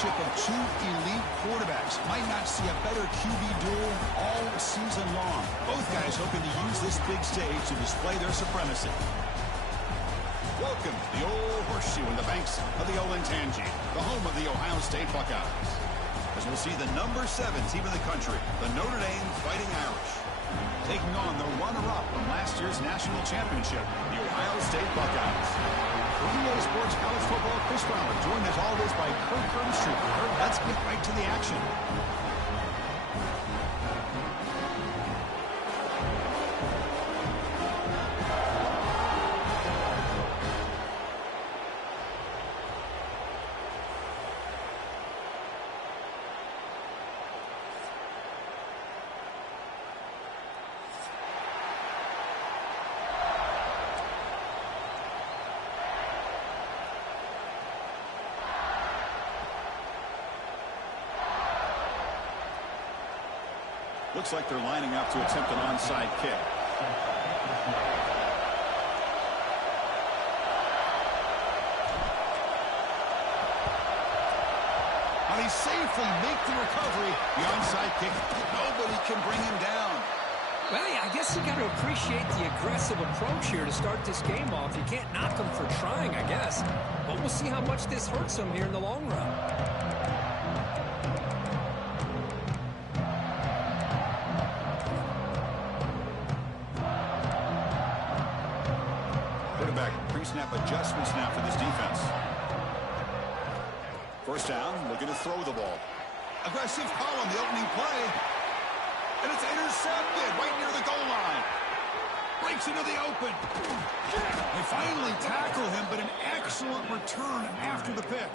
matchup of two elite quarterbacks. Might not see a better QB duel all season long. Both guys hoping to use this big stage to display their supremacy. Welcome to the Old Horseshoe in the banks of the Olentangy, the home of the Ohio State Buckeyes. As we'll see the number 7 team in the country, the Notre Dame Fighting Irish, taking on the runner-up from last year's national championship, the Ohio State Buckeyes. For EA Sports College Football, Chris Fowler, joined as always by Kirk Herbstreit. Let's get right to the action. Looks like they're lining up to attempt an onside kick. But he safely makes the recovery. The onside kick, nobody can bring him down. Well, yeah, I guess you got to appreciate the aggressive approach here to start this game off. You can't knock him for trying, I guess. But we'll see how much this hurts him here in the long run. Pre-snap adjustments now for this defense. First down, looking to throw the ball. Aggressive call on the opening play. And it's intercepted right near the goal line. Breaks into the open. They finally tackle him, but an excellent return after the pick.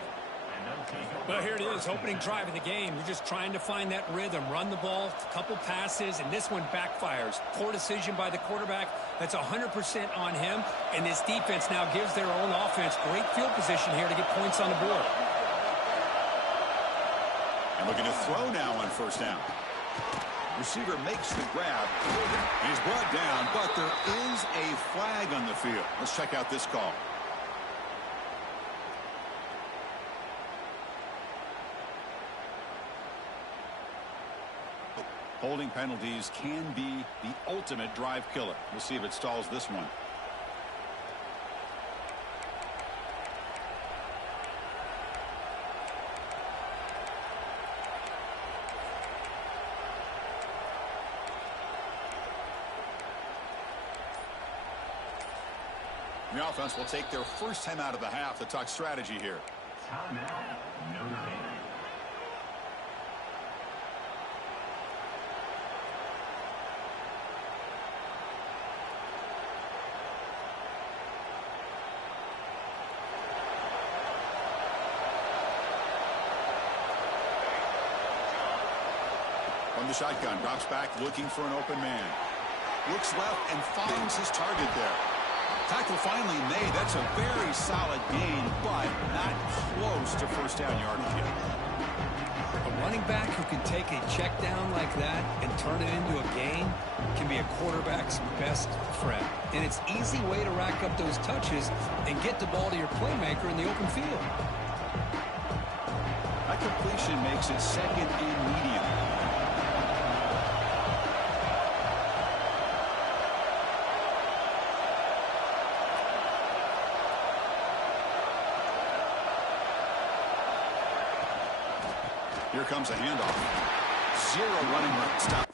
Well, here it is, opening drive of the game. You're just trying to find that rhythm, run the ball, a couple passes, and this one backfires. Poor decision by the quarterback. That's 100% on him, and this defense now gives their own offense great field position here to get points on the board. And looking to throw now on first down. Receiver makes the grab. He's brought down, but there is a flag on the field. Let's check out this call. Holding penalties can be the ultimate drive killer. We'll see if it stalls this one. The offense will take their first time out of the half to talk strategy here. Timeout, Notre Dame. From the shotgun, drops back, looking for an open man. Looks left and finds his target there. Tackle finally made. That's a very solid gain, but not close to first down yardage yet. A running back who can take a check down like that and turn it into a gain can be a quarterback's best friend. And it's an easy way to rack up those touches and get the ball to your playmaker in the open field. That completion makes it second and medium. Here comes a handoff. Zero running right stop.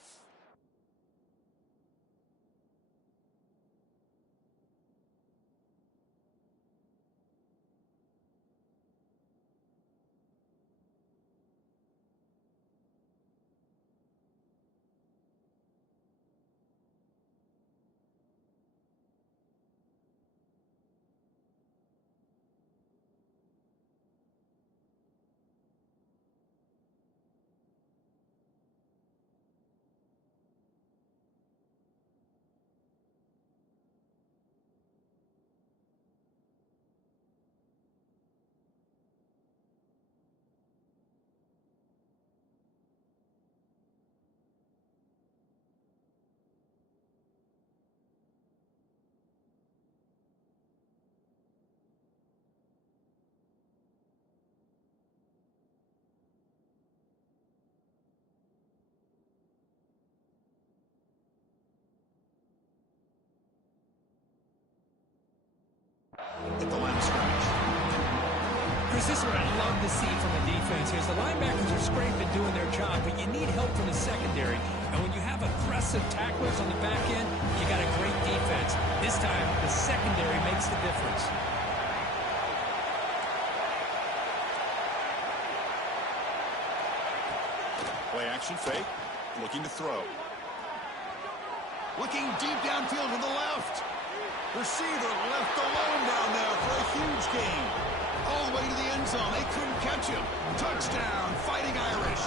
the line of scrimmage. Chris, this is what I love to see from the defense is the linebackers are scraping doing their job, but you need help from the secondary. And when you have aggressive tacklers on the back end, you got a great defense. This time, the secondary makes the difference. Play action fake. Looking to throw. Looking deep downfield to the left. Receiver left alone down there for a huge gain. All the way to the end zone. They couldn't catch him. Touchdown, Fighting Irish.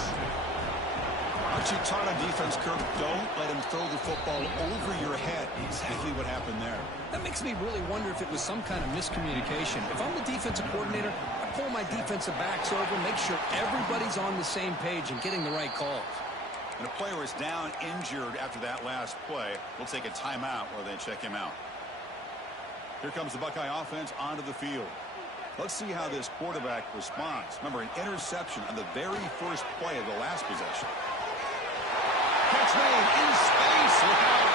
Aren't you taught on defense, Kirk? Don't let him throw the football over your head. Exactly what happened there. That makes me really wonder if it was some kind of miscommunication. If I'm the defensive coordinator, I pull my defensive backs over, make sure everybody's on the same page and getting the right calls. And a player is down injured after that last play. We'll take a timeout while they check him out. Here comes the Buckeye offense onto the field. Let's see how this quarterback responds. Remember, an interception on the very first play of the last possession. Catch made in space. Look out.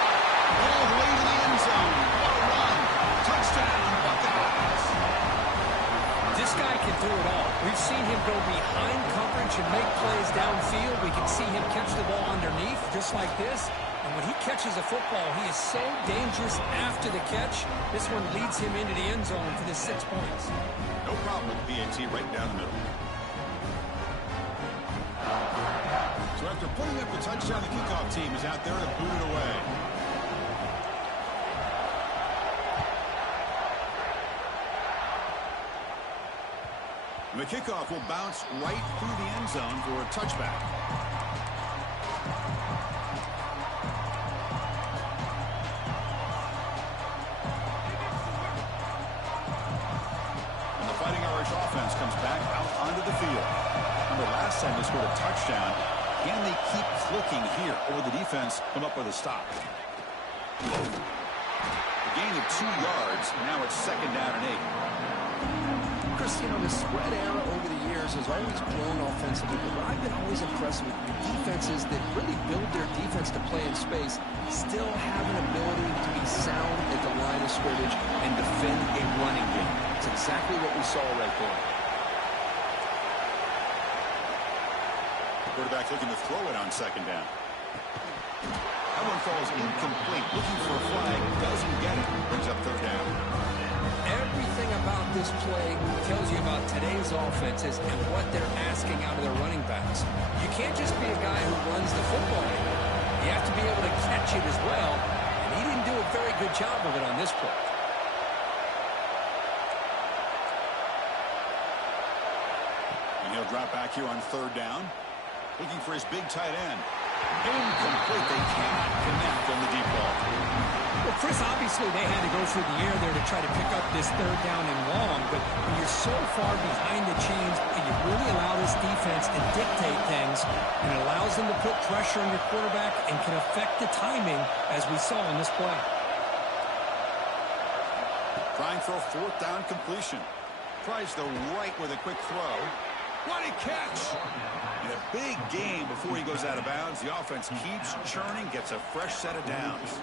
All the way to the end zone. What a run. Touchdown, Buckeyes. This guy can do it all. We've seen him go behind coverage and make plays downfield. We can see him catch the ball underneath, just like this. And when he catches a football, he is so dangerous after the catch. This one leads him into the end zone for the 6 points. No problem with BAT right down the middle. So after putting up the touchdown, the kickoff team is out there to boot it away. And the kickoff will bounce right through the end zone for a touchback. And the Fighting Irish offense comes back out onto the field. Remember, last time they scored a touchdown. Can they keep clicking here, or will the defense come up with a stop? A gain of 2 yards. Now it's 2nd down and 8. Chris, you know, the spread era over the years has always grown offensively, but I've been always impressed with the defenses that really build their defense to play in space, still have an ability to be sound at the line of scrimmage and defend a running game. It's exactly what we saw right there. Quarterback looking to throw it on 2nd down. That one falls incomplete. Looking for a flag. Doesn't get it. Brings up 3rd down. Everything about this play tells you about today's offenses and what they're asking out of their running backs. You can't just be a guy who runs the football. You have to be able to catch it as well, and he didn't do a very good job of it on this play. And he'll drop back here on 3rd down. Looking for his big tight end. Incomplete. They cannot connect on the deep ball. Well, Chris, obviously they had to go through the air there to try to pick up this 3rd down and long, but when you're so far behind the chains, you really allow this defense to dictate things, and it allows them to put pressure on your quarterback and can affect the timing, as we saw in this play. Trying for a 4th down completion. Tries the right with a quick throw. What a catch! And a big gain before he goes out of bounds. The offense keeps churning, gets a fresh set of downs.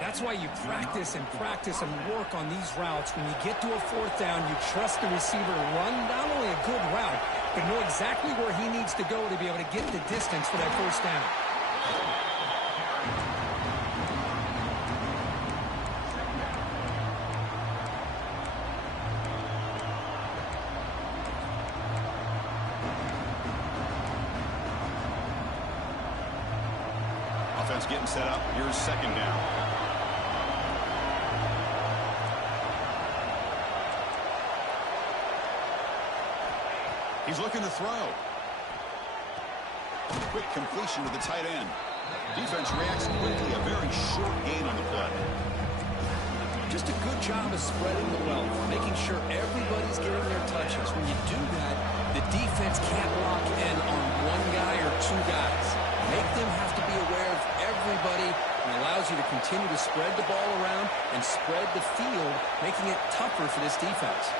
That's why you practice and work on these routes. When you get to a 4th down, you trust the receiver to run not only a good route, but know exactly where he needs to go to be able to get the distance for that 1st down. Offense getting set up. Here's 2nd down. He's looking to throw. Quick completion to the tight end. Defense reacts quickly. A very short gain on the play. Just a good job of spreading the wealth, making sure everybody's getting their touches. When you do that, the defense can't lock in on 1 guy or 2 guys. Make them have to be aware of everybody, and allows you to continue to spread the ball around and spread the field, making it tougher for this defense.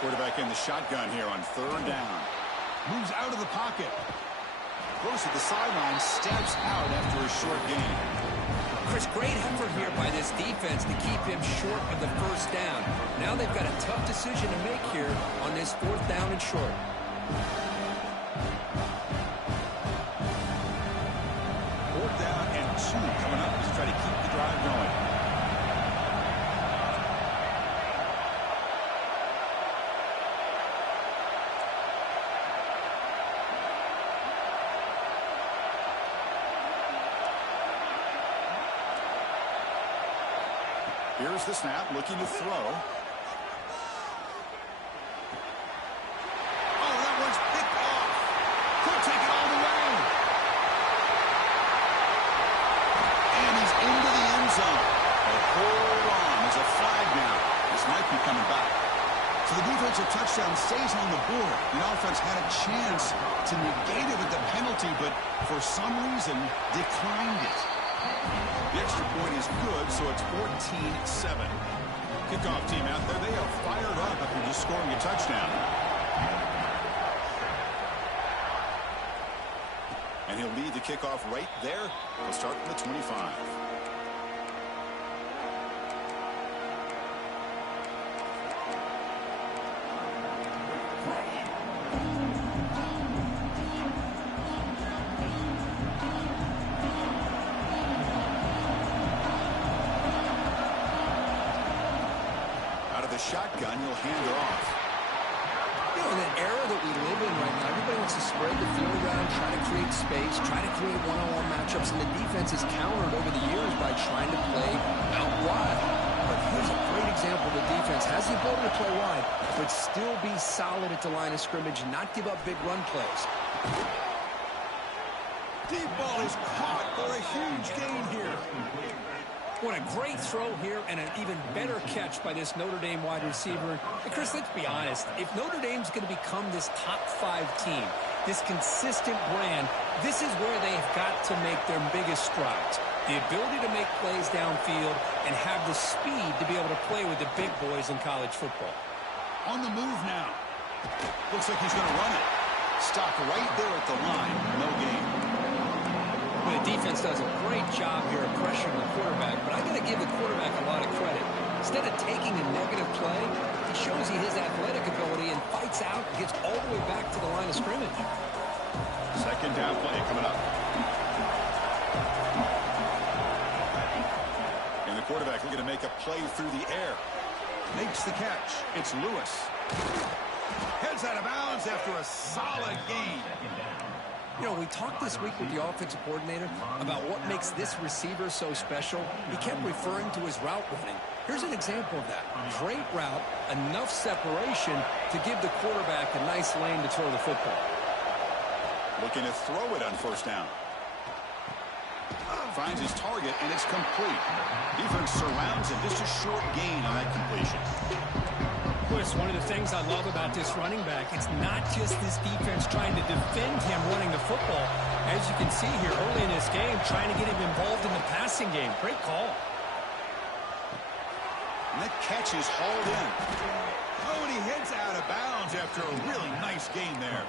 Quarterback in the shotgun here on 3rd down. Moves out of the pocket. goes to the sideline, steps out after a short gain. Chris, great effort here by this defense to keep him short of the first down. Now they've got a tough decision to make here on this 4th down and short. 4th down and 2 coming up to try to keep the drive going. Here's the snap, looking to throw. Oh, that one's picked off. Could take it all the way. And he's into the end zone. But hold on, there's a flag now. This might be coming back. So the defensive touchdown stays on the board. The offense had a chance to negate it with the penalty, but for some reason declined it. The extra point is good, so it's 14-7. Kickoff team out there, they are fired up after just scoring a touchdown. And he'll lead the kickoff right there. He'll start from the 25. Shotgun, you'll hand it off. You know, in an era that we live in right now, everybody wants to spread the field around, try to create space, try to create one-on-one matchups, and the defense is countered over the years by trying to play out wide. But here's a great example. The defense has the ability to play wide, but still be solid at the line of scrimmage and not give up big run plays. Deep ball is caught for a huge gain here. What a great throw here and an even better catch by this Notre Dame wide receiver. And Chris, let's be honest. If Notre Dame's going to become this top 5 team, this consistent brand, this is where they've got to make their biggest strides. The ability to make plays downfield and have the speed to be able to play with the big boys in college football. On the move now. Looks like he's going to run it. Stopped right there at the line. No gain. The defense does a great job here of pressuring the quarterback, but I got to give the quarterback a lot of credit. Instead of taking a negative play, he shows you his athletic ability and fights out and gets all the way back to the line of scrimmage. Second down play coming up. And the quarterback looking to make a play through the air. Makes the catch. It's Lewis. Heads out of bounds after a solid gain. You know, we talked this week with the offensive coordinator about what makes this receiver so special. He kept referring to his route running. Here's an example of that. Great route, enough separation to give the quarterback a nice lane to throw the football. Looking to throw it on first down. Finds his target, and it's complete. Defense surrounds him. Just a short gain on that completion. Chris, one of the things I love about this running back, it's not just this defense trying to defend him running the football. As you can see here early in this game, trying to get him involved in the passing game. Great call. And that catch is hauled in. Oh, and he heads out of bounds after a really nice gain there.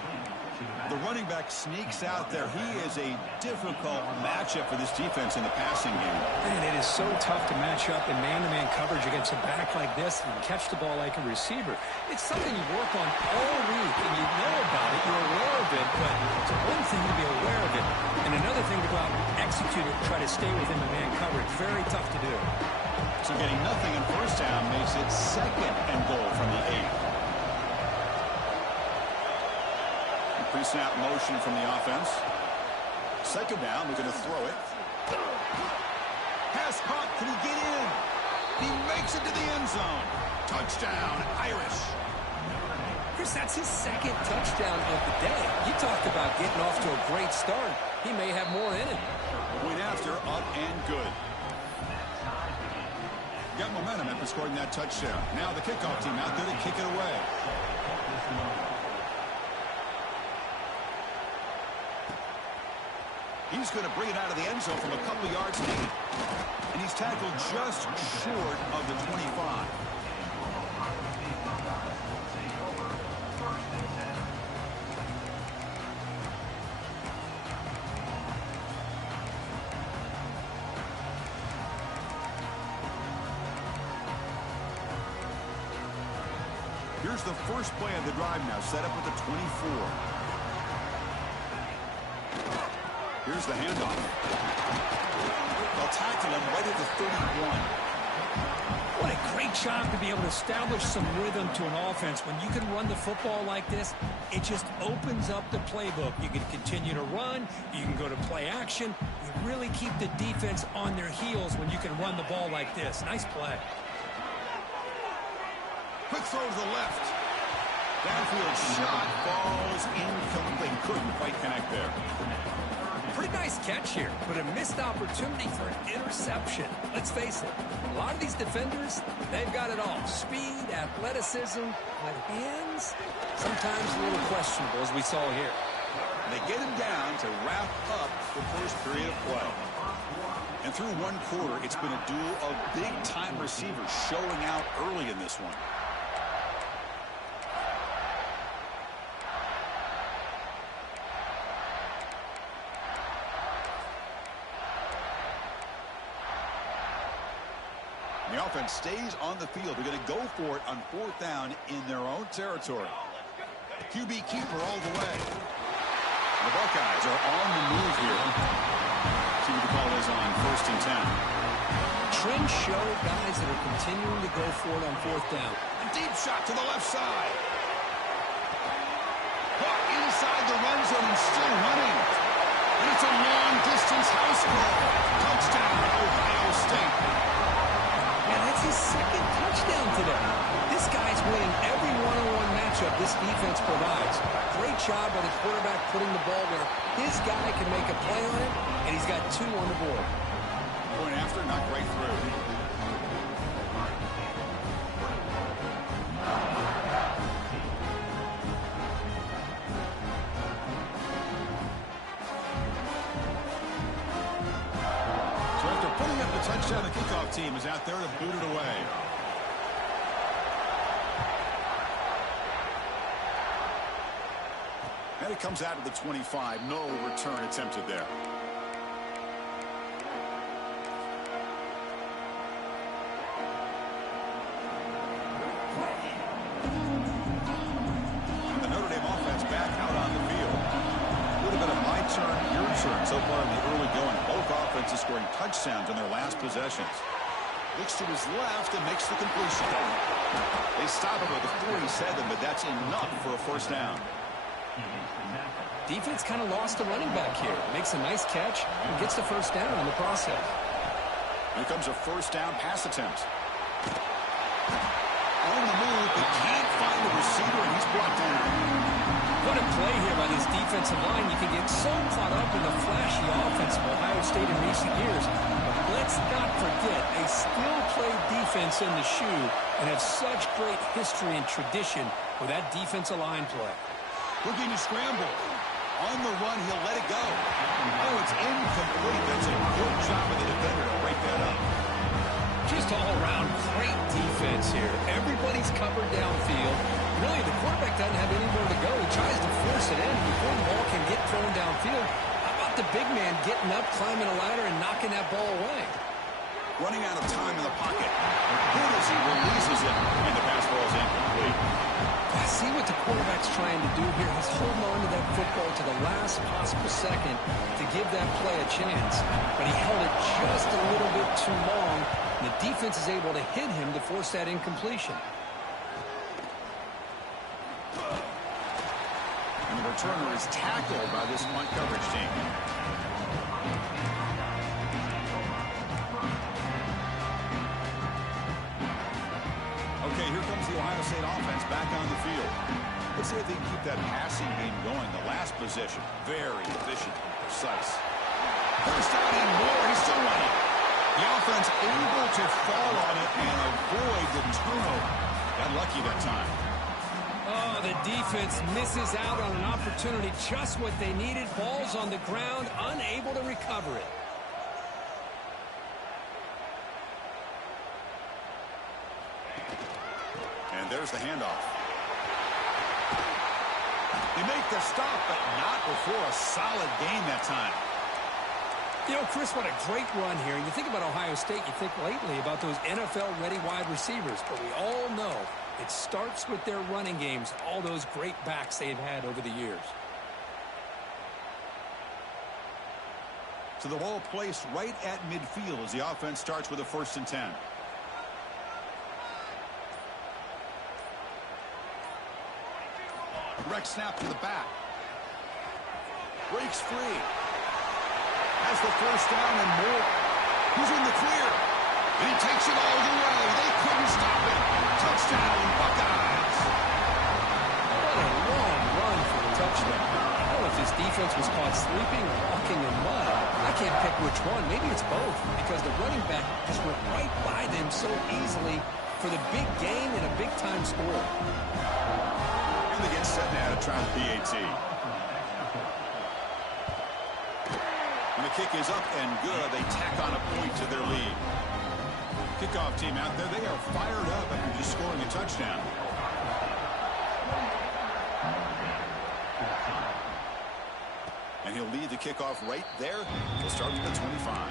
The running back sneaks out there. He is a difficult matchup for this defense in the passing game. Man, it is so tough to match up in man-to-man coverage against a back like this and catch the ball like a receiver. It's something you work on all week, and you know about it, you're aware of it, but it's one thing to be aware of it, and another thing to go out and execute it and try to stay within the man coverage. Very tough to do. So getting nothing in first down makes it second and goal from the 8. Pre-snap motion from the offense. Second down, looking to throw it. Pass caught, can he get in? He makes it to the end zone. Touchdown, Irish. Chris, that's his second touchdown of the day. You talk about getting off to a great start. He may have more in it. Went after, up and good. Got momentum after scoring that touchdown. Now the kickoff team out there to kick it away. He's going to bring it out of the end zone from a couple yards deep. And he's tackled just short of the 25. Here's the first play of the drive now, set up at the 24. Here's the handoff. They'll tackle him right at the 31. What a great job to be able to establish some rhythm to an offense. When you can run the football like this, it just opens up the playbook. You can continue to run. You can go to play action. You really keep the defense on their heels when you can run the ball like this. Nice play. Quick throw to the left. Downfield shot falls incomplete. Couldn't quite connect there. Pretty nice catch here, but a missed opportunity for an interception. Let's face it, a lot of these defenders, they've got it all. Speed, athleticism, but hands, sometimes a little questionable, as we saw here. They get him down to wrap up the first period of play. And through one quarter, it's been a duel of big-time receivers showing out early in this one. The offense stays on the field. They're going to go for it on fourth down in their own territory. QB keeper all the way. The Buckeyes are on the move here. See what the call is on 1st and 10. Trends show guys that are continuing to go for it on fourth down. A deep shot to the left side. Caught inside the run zone and still running. And it's a long-distance house ball. Touchdown, Ohio State. That's his second touchdown today. This guy's winning every one-on-one matchup this defense provides. Great job by the quarterback putting the ball where his guy can make a play on it, and he's got 2 on the board. Point after, knocked right through. Touchdown, the kickoff team is out there to boot it away. And it comes out of the 25. No return attempted there. And the Notre Dame offense back out on the field. Would have been a my turn, your turn so far in the early going. Both offenses scoring touchdowns on their last possessions. Looks to his left and makes the completion. They stop him with a 47, but that's enough for a first down. Defense kind of lost a running back here. Makes a nice catch and gets the first down in the process. Here comes a first down pass attempt. On the move, but can't find the receiver, and he's brought down. What a play here by this defensive line. You can get so caught up in the flashy offense of Ohio State in recent years. But let's not forget, they still play defense in the shoe and have such great history and tradition with that defensive line play. Looking to scramble. On the run, he'll let it go. Oh, it's incomplete. That's a good job of the defender to break that up. Just all around great defense here. Everybody's covered downfield. Really, the quarterback doesn't have anywhere to go. He tries to force it in before the ball can get thrown downfield. How about the big man getting up, climbing a ladder, and knocking that ball away? Running out of time in the pocket. Good as he releases it, and the pass ball is incomplete. See what the quarterback's trying to do here. He's holding on to that football to the last possible second to give that play a chance. But he held it just a little bit too long. And the defense is able to hit him to force that incompletion. And the returner is tackled by this punt coverage team. Okay, here comes the Ohio State offense back on the field. Let's see if they can keep that passing game going. The last possession, very efficient and precise. First down and more, he's still running. The offense able to fall on it and avoid the turnover. Got lucky that time. Oh, the defense misses out on an opportunity, just what they needed. Ball's on the ground, unable to recover it. And there's the handoff. They make the stop, but not before a solid gain that time. You know, Chris, what a great run here. You think about Ohio State, you think lately about those NFL-ready wide receivers, but we all know it starts with their running games, all those great backs they've had over the years. So the ball placed right at midfield as the offense starts with a 1st and 10. Direct snap to the back. Breaks free. Has the 1st down and more. He's in the clear. And he takes it all the way. They couldn't stop it. Touchdown, Buckeyes. What a long run for the touchdown. I don't know if this defense was caught sleeping or walking in mud. I can't pick which one. Maybe it's both, because the running back just went right by them so easily for the big gain and a big-time score. And they get set now to try the PAT. And the kick is up and good. They tack on a point to their lead. Kickoff team out there. They are fired up after just scoring a touchdown. And he'll lead the kickoff right there. He'll start with the 25.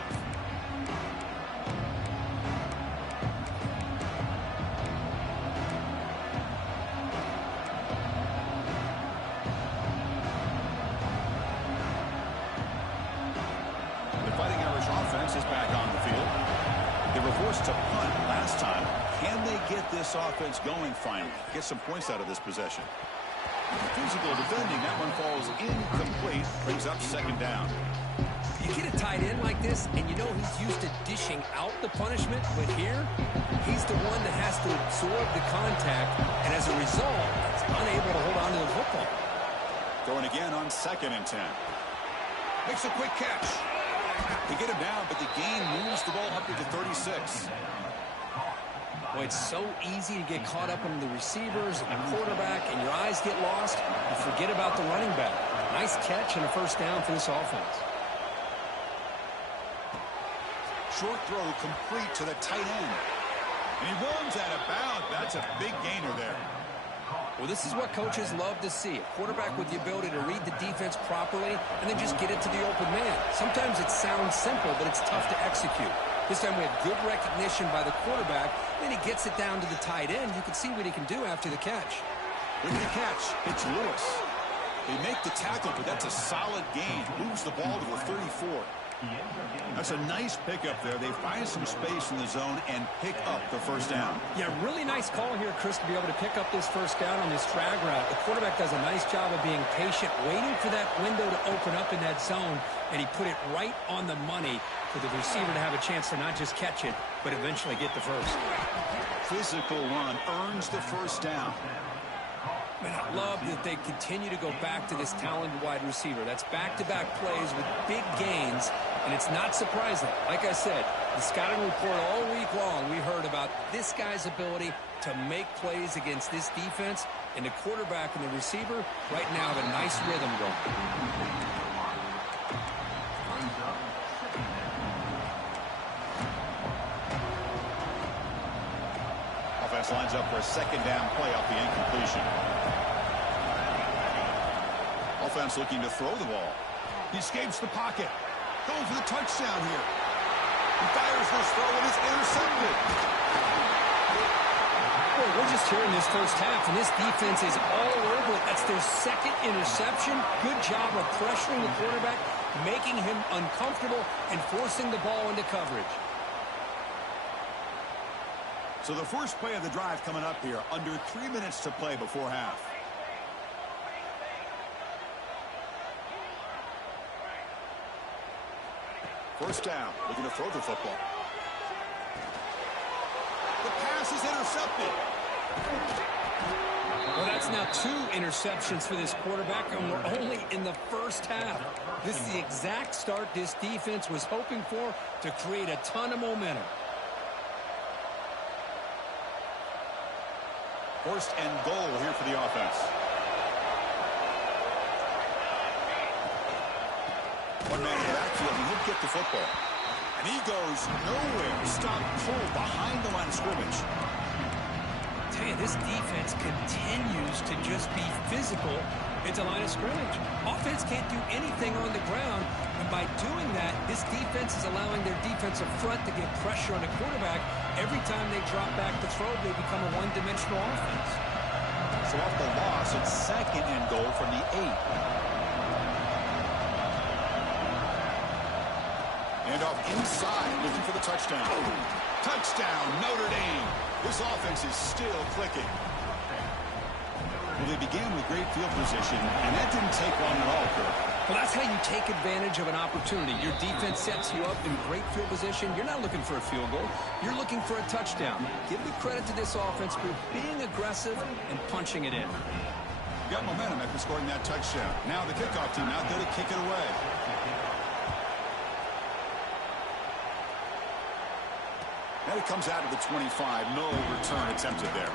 The Fighting Irish offense is back on the field. They were forced to punt last time. Can they get this offense going finally? Get some points out of this possession. Physical defending. That one falls incomplete. Brings up 2nd down. You get a tight end like this, and you know he's used to dishing out the punishment, but here, he's the one that has to absorb the contact, and as a result, he's unable to hold on to the football. Going again on 2nd and 10. Makes a quick catch. They get him down, but the gain moves the ball up to the 36. Boy, it's so easy to get caught up in the receivers and the quarterback, and your eyes get lost. You forget about the running back. Nice catch and a 1st down for this offense. Short throw complete to the tight end. And he runs out of bounds. That's a big gainer there. Well, this is what coaches love to see. A quarterback with the ability to read the defense properly and then just get it to the open man. Sometimes it sounds simple, but it's tough to execute. This time we have good recognition by the quarterback. Then he gets it down to the tight end. You can see what he can do after the catch. With the catch, it's Lewis. They make the tackle, but that's a solid gain. Moves the ball to the 34. That's a nice pickup there. They find some space in the zone and pick up the 1st down. Yeah, really nice call here, Chris, to be able to pick up this 1st down on this drag route. The quarterback does a nice job of being patient, waiting for that window to open up in that zone, and he put it right on the money for the receiver to have a chance to not just catch it, but eventually get the 1st. Physical run earns the 1st down. Man, I love that they continue to go back to this talented wide receiver. That's back-to-back plays with big gains, and it's not surprising. Like I said, the scouting report all week long, we heard about this guy's ability to make plays against this defense, and the quarterback and the receiver right now have a nice rhythm going. Offense lines up for a 2nd down play off the incompletion. Offense looking to throw the ball. He escapes the pocket. Going for the touchdown here. He fires this throw and it's intercepted. Boy, we're just here in this 1st half, and this defense is all over it. That's their 2nd interception. Good job of pressuring the quarterback, making him uncomfortable, and forcing the ball into coverage. So the first play of the drive coming up here. Under 3 minutes to play before half. First down. Looking to throw the football. The pass is intercepted. Well, that's now 2 interceptions for this quarterback, and we're only in the 1st half. This is the exact start this defense was hoping for to create a ton of momentum. 1st and goal here for the offense. One man in the backfield, and he'll get the football. And he goes nowhere. Stop pulled behind the line of scrimmage. I tell you, this defense continues to just be physical It's a line of scrimmage. Offense can't do anything on the ground, and by doing that, this defense is allowing their defensive front to get pressure on the quarterback. Every time they drop back to throw, they become a one-dimensional offense. So off the loss, it's 2nd and goal from the 8. And off inside, looking for the touchdown. Touchdown, Notre Dame. This offense is still clicking. Well, they began with great field position, and that didn't take long at all, Kurt. Well, that's how you take advantage of an opportunity. Your defense sets you up in great field position. You're not looking for a field goal. You're looking for a touchdown. Give the credit to this offense for being aggressive and punching it in. Got momentum after scoring that touchdown. Now the kickoff team out there to kick it away. And it comes out of the 25. No return attempted there.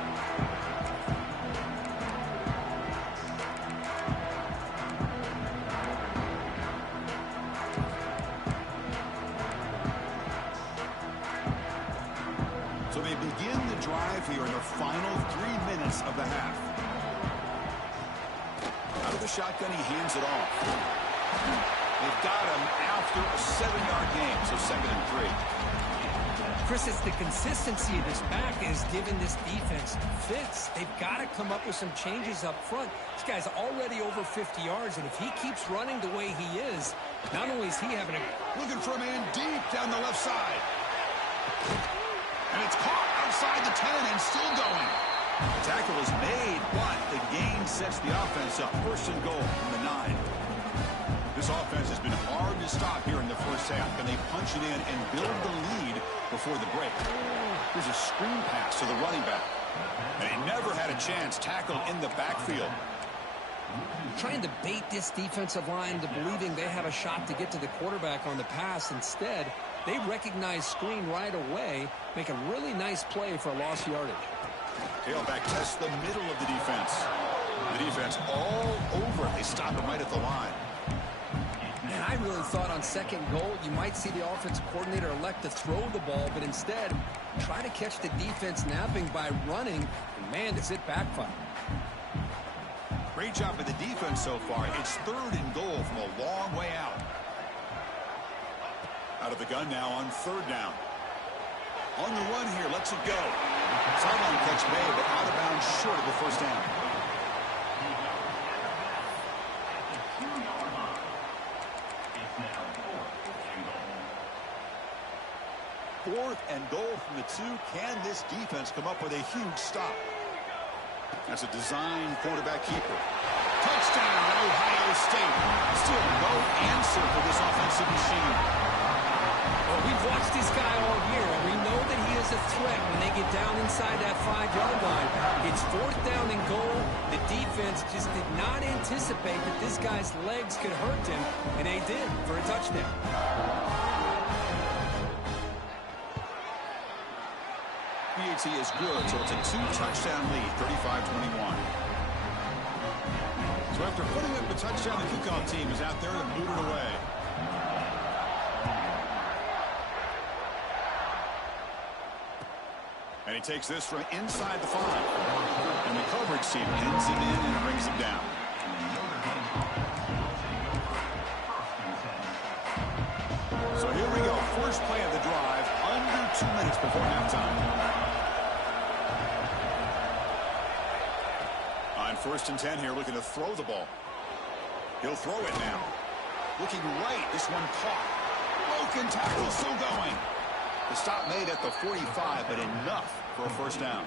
So they begin the drive here in the final 3 minutes of the half. Out of the shotgun, he hands it off. They've got him after a 7-yard gain, so 2nd and 3. Chris, it's the consistency of this back is giving this defense fits. They've got to come up with some changes up front. This guy's already over 50 yards, and if he keeps running the way he is, not only is he having a... Looking for a man deep down the left side. And it's caught outside the 10 and still going. The tackle is made, but the gain sets the offense up. 1st and goal from the 9. This offense has been hard to stop here in the first half. Can they punch it in and build the lead before the break? Here's a screen pass to the running back. And he never had a chance tackled in the backfield. Trying to bait this defensive line to believing they have a shot to get to the quarterback on the pass. Instead, they recognize screen right away, make a really nice play for a lost yardage. Tailback tests the middle of the defense. The defense all over it. They stop him right at the line. And I really thought on 2nd goal, you might see the offensive coordinator elect to throw the ball, but instead try to catch the defense napping by running. And man, does it backfire. Great job by the defense so far. It's 3rd and goal from a long way out. Out of the gun now on 3rd down. On the run here, lets it go. Sideline catch made, but out of bounds short of the 1st down. Fourth and goal from the 2. Can this defense come up with a huge stop? That's a design quarterback keeper. Touchdown, Ohio State. Still no answer for this offensive machine. Well, we've watched this guy all year, and we know that he is a threat when they get down inside that 5-yard line. It's 4th down and goal. The defense just did not anticipate that this guy's legs could hurt him, and they did for a touchdown. PAT is good, so it's a 2-touchdown lead, 35-21. So after putting up a touchdown, the kickoff team is out there to boot it away. And he takes this from inside the 5. And the coverage team pins him in and brings him down. So here we go. First play of the drive, under 2 minutes before halftime. On 1st and 10 here, looking to throw the ball. He'll throw it now. Looking right, this one caught. Broken tackle, still going. The stop made at the 45, but enough for a 1st down.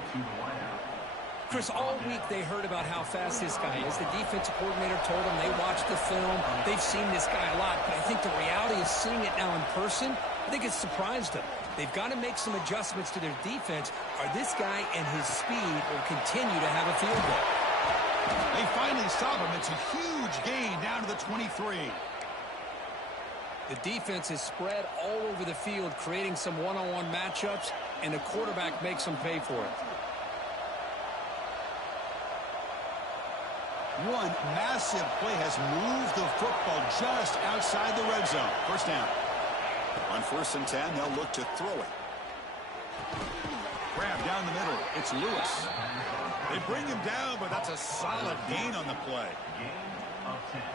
Chris, all week they heard about how fast this guy is. The defensive coordinator told them they watched the film. They've seen this guy a lot, but I think the reality is seeing it now in person, I think it's surprised them. They've got to make some adjustments to their defense, or this guy and his speed will continue to have a field goal. They finally stop him. It's a huge gain down to the 23. The defense is spread all over the field, creating some one-on-one matchups, and the quarterback makes them pay for it. One massive play has moved the football just outside the red zone. 1st down. On 1st and 10, they'll look to throw it. Grab down the middle. It's Lewis. They bring him down, but that's a solid gain on the play.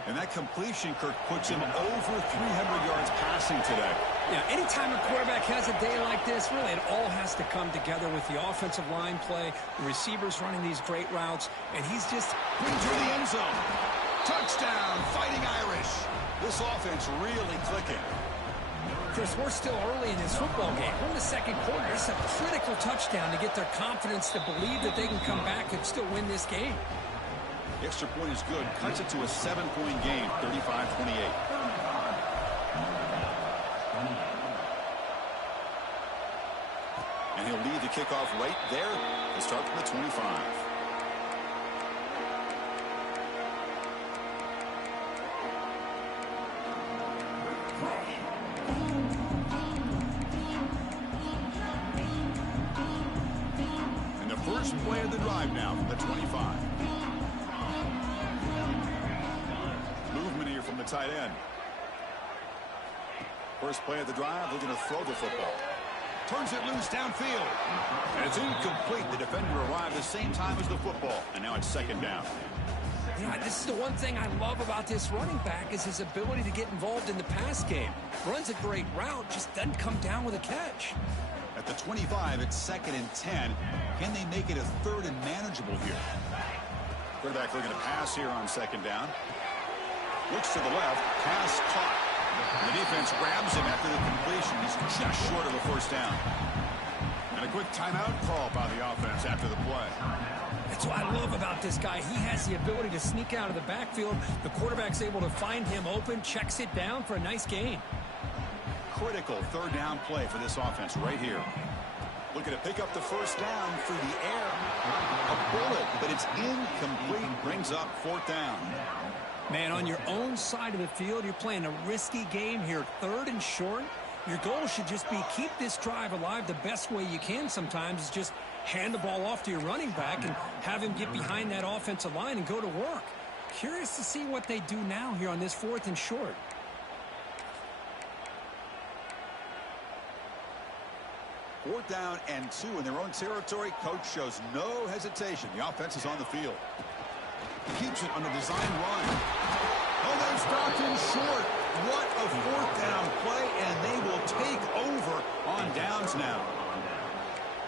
And that completion, Kirk, puts him over 300 yards passing today. Yeah, anytime a quarterback has a day like this, really it all has to come together with the offensive line play, the receivers running these great routes, and he's just brings through the end zone. Touchdown, Fighting Irish. This offense really clicking. Chris, we're still early in this football game. We're in the second quarter. It's a critical touchdown to get their confidence to believe that they can come back and still win this game. The extra point is good. Cuts it to a 7-point game, 35-28. And he'll lead the kickoff right there to start from the 25. And the first play of the drive now from the 25. Movement here from the tight end. First play of the drive, looking to throw the football. Turns it loose downfield. And it's incomplete. The defender arrived the same time as the football. And now it's second down. Yeah, this is the one thing I love about this running back is his ability to get involved in the pass game. Runs a great route, just doesn't come down with a catch. At the 25, it's second and 10. Can they make it a third and manageable here? Quarterback looking to pass here on second down. Looks to the left. Pass caught. And the defense grabs him after the completion. He's just short of a first down. And a quick timeout call by the offense after the play. That's what I love about this guy. He has the ability to sneak out of the backfield. The quarterback's able to find him open, checks it down for a nice gain. Critical third down play for this offense right here. Looking to pick up the first down through the air. A bullet, but it's incomplete. Brings up fourth down. Man, on your own side of the field, you're playing a risky game here. Third and short. Your goal should just be keep this drive alive the best way you can sometimes is just hand the ball off to your running back and have him get behind that offensive line and go to work. Curious to see what they do now here on this fourth and short. Fourth down and 2 in their own territory. Coach shows no hesitation. The offense is on the field. Keeps it on the design run. Oh, they've stopped him short. What a fourth down play, and they will take over on downs now.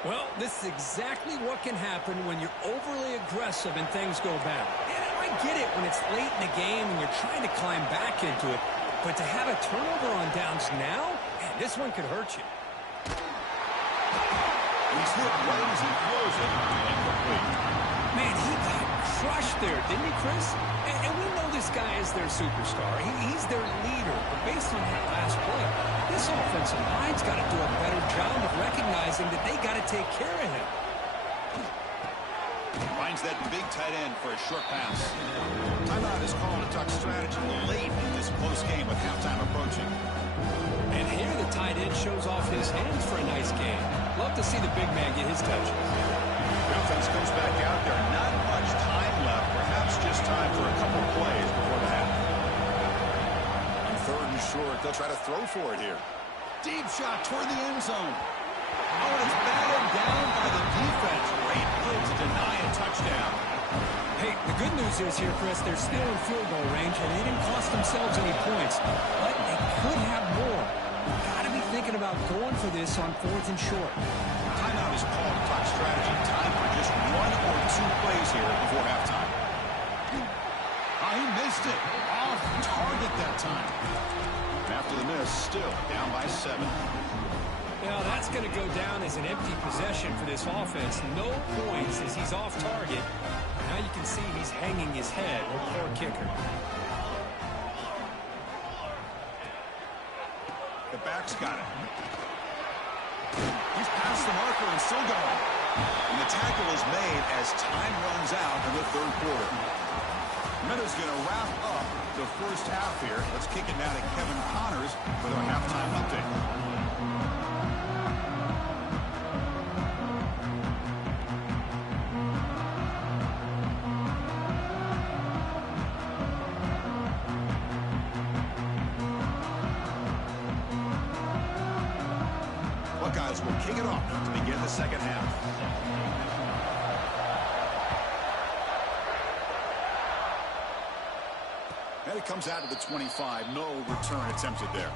Well, this is exactly what can happen when you're overly aggressive and things go bad. And I get it when it's late in the game and you're trying to climb back into it. But to have a turnover on downs now, man, this one could hurt you. He's hit right as he throws it. Incomplete. Man, he got crushed there, didn't he, Chris? And we know this guy is their superstar. He's their leader. But based on that last play, this offensive line's got to do a better job of recognizing that they got to take care of him. Finds that big tight end for a short pass. Timeout is called to talk strategy late in this close game with halftime approaching. And here the tight end shows off his hands for a nice game. Love to see the big man get his touches. The offense comes back out there. Not much time left. Perhaps just time for a couple plays before the half. On third and short, they'll try to throw for it here. Deep shot toward the end zone. Oh, and it's batted down by the defense. Great play to deny a touchdown. Hey, the good news is here, Chris, they're still in field goal range, and they didn't cost themselves any points. But they could have more. Got to be thinking about going for this on fourth and short. Timeout is called to talk strategy. Time for just 1 or 2 plays here before halftime. Oh, he missed it. Off target that time. After the miss, still down by 7. Well, that's going to go down as an empty possession for this offense. No points as he's off target. Now you can see he's hanging his head. Poor kicker. The back's got it. He's past the marker and still going. And the tackle is made as time runs out in the third quarter. Minutes going to wrap up the first half here. Let's kick it now to Kevin Connors with our halftime update. Buckeyes will kick it off to begin the second half. comes out of the 25. No return attempted there.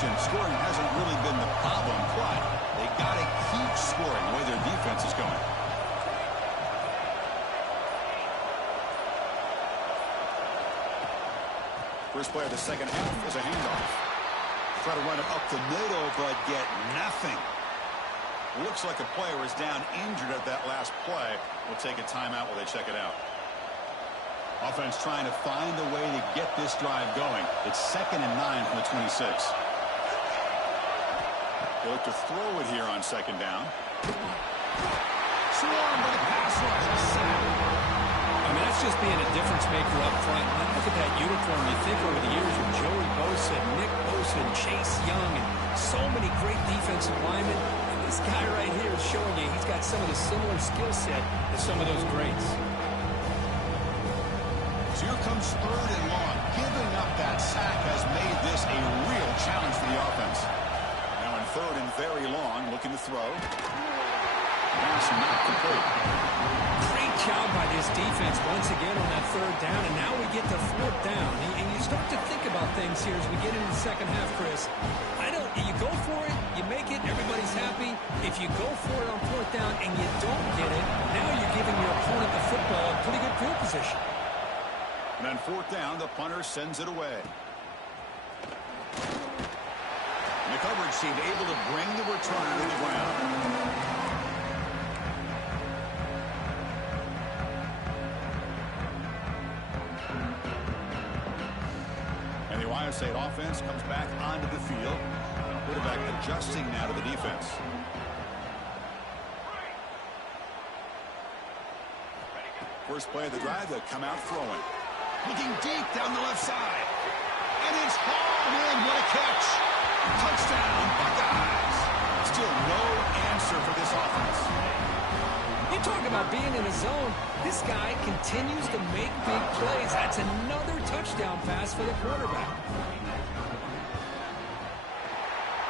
Scoring hasn't really been the problem, but they got to keep scoring the way their defense is going. First play of the second half is a handoff. Try to run it up the middle, but get nothing. Looks like a player is down injured at that last play. We'll take a timeout while they check it out. Offense trying to find a way to get this drive going. It's 2nd and 9 from the 26. They look to throw it here on 2nd down. Swarm by the pass rush. I mean, that's just being a difference maker up front. Look at that uniform. You think over the years with Joey Bosa, Nick Bosa, and Chase Young, and so many great defensive linemen. And this guy right here is showing you he's got some of the similar skill set as some of those greats. So here comes 3rd and long. Giving up that sack has made this a real challenge for the offense. 3rd and very long, looking to throw. Pass not complete. Great job by this defense once again on that 3rd down, and now we get to 4th down. And you start to think about things here as we get into the second half, Chris. You go for it, you make it, everybody's happy. If you go for it on 4th down and you don't get it, now you're giving your opponent the football in pretty good field position. And on 4th down, the punter sends it away. The coverage team able to bring the returner to the ground. And the Ohio State offense comes back onto the field. Quarterback adjusting now to the defense. First play of the drive, they'll come out throwing. Looking deep down the left side. And it's hauled in. What a catch. Touchdown, Buckeyes. Still no answer for this offense. You talk about being in a zone. This guy continues to make big plays. That's another touchdown pass for the quarterback.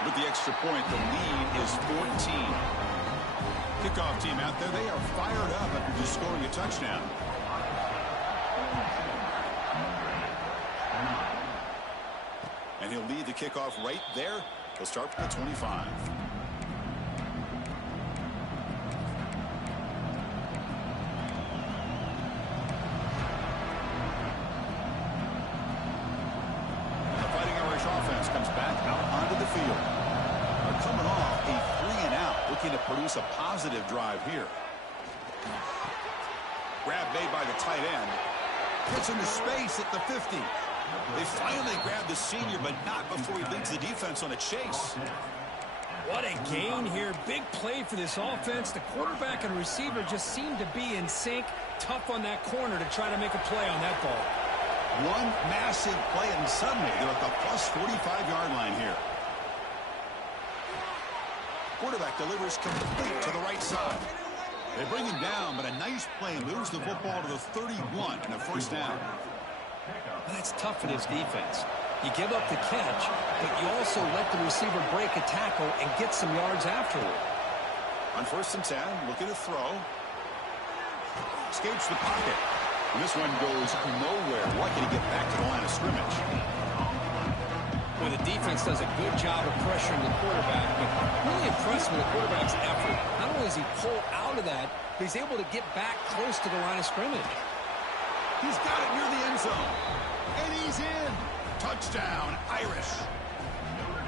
With the extra point, the lead is 14. Kickoff team out there, they are fired up after just scoring a touchdown. And he'll lead the kickoff right there. He'll start from the 25. The Fighting Irish offense comes back out onto the field. They're coming off a 3-and-out, looking to produce a positive drive here. Grab made by the tight end. Gets into space at the 50. They finally grab the senior, but not before he leads the defense on a chase. What a gain here. Big play for this offense. The quarterback and receiver just seem to be in sync. Tough on that corner to try to make a play on that ball. One massive play, and suddenly they're at the plus 45-yard line here. Quarterback delivers complete to the right side. They bring him down, but a nice play moves the football to the 31 and a first down. That's tough for this defense. You give up the catch, but you also let the receiver break a tackle and get some yards afterward. On 1st and 10, looking to throw. Escapes the pocket. And this one goes nowhere. Lucky to get back to the line of scrimmage. Well, the defense does a good job of pressuring the quarterback, but really impressed with the quarterback's effort. Not only does he pull out of that, but he's able to get back close to the line of scrimmage. He's got it near the end zone. And he's in. Touchdown, Irish.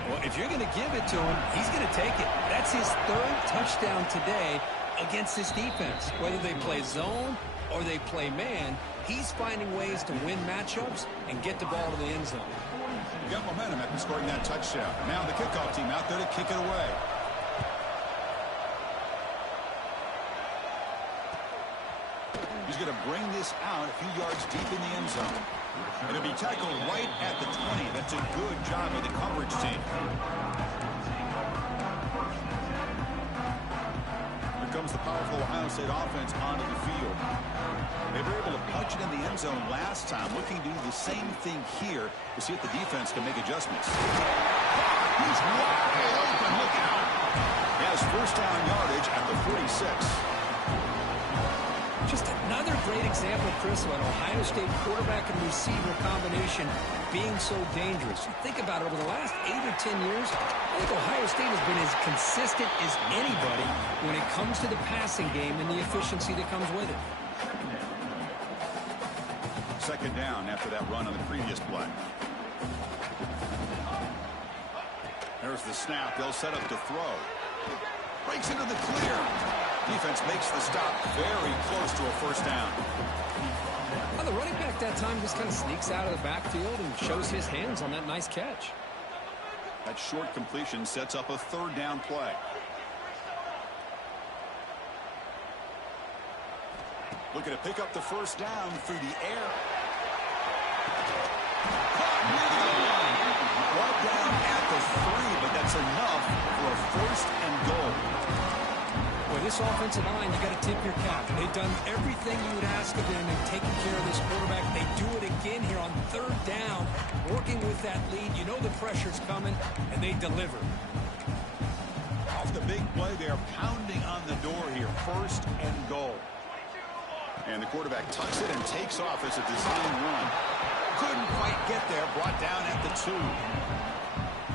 Well, if you're going to give it to him, he's going to take it. That's his 3rd touchdown today against this defense. Whether they play zone or they play man, he's finding ways to win matchups and get the ball to the end zone. Got momentum after scoring that touchdown. Now the kickoff team out there to kick it away. He's going to bring this out a few yards deep in the end zone. And it'll be tackled right at the 20. That's a good job of the coverage team. They're comes the powerful Ohio State offense onto the field. They were able to punch it in the end zone last time, looking to do the same thing here to see if the defense can make adjustments. He's wide open. Look out. He has first down yardage at the 46. Just another great example, Chris, of an Ohio State quarterback and receiver combination being so dangerous. You think about it, over the last 8 or 10 years, I think Ohio State has been as consistent as anybody when it comes to the passing game and the efficiency that comes with it. Second down after that run on the previous play. There's the snap. They'll set up to throw. Breaks into the clear. Defense makes the stop very close to a first down. Well, the running back that time just kind of sneaks out of the backfield and shows his hands on that nice catch. That short completion sets up a third down play. Looking to pick up the first down through the air. Caught near the goal line. Brought down at the 3, but that's enough for a first and goal. Boy, this offensive line, you got to tip your cap. They've done everything you would ask of them in taking care of this quarterback. They do it again here on third down, working with that lead. You know the pressure's coming, and they deliver. Off the big play, they're pounding on the door here. First and goal. And the quarterback tucks it and takes off as a design run. Couldn't quite get there. Brought down at the 2.